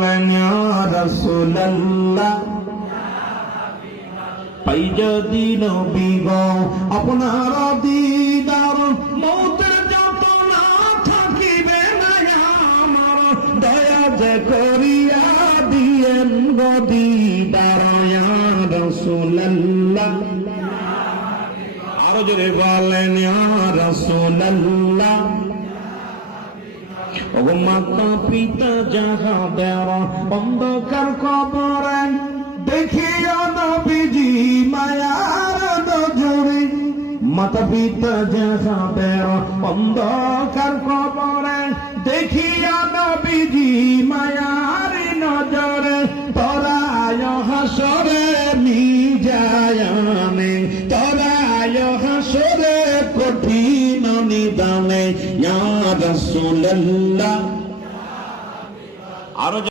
বলেন ইয়া রাসূলুল্লাহ পাই যদি নবী গো আপনার দিদার মৌতের যত না থাকিবে না আমার দয়া যে করিয়া দিয়েন গো দিদার ইয়া রাসূলুল্লাহ আরো জোরে বলেন ইয়া রাসূলুল্লাহ ও মাতা পিতা যাহাদের অন্ধকার কবরে দেখিয়া নবীজি মায়ার নজরে মাতা পিতা যাহাদের অন্ধকার কবরে দেখিয়া নবীজি মায়ার নজরে তোরায় হাসরে মিজায়ানে তোরায় হাসরে কঠিন নিদানে ইয়া রাসূলুল্লাহ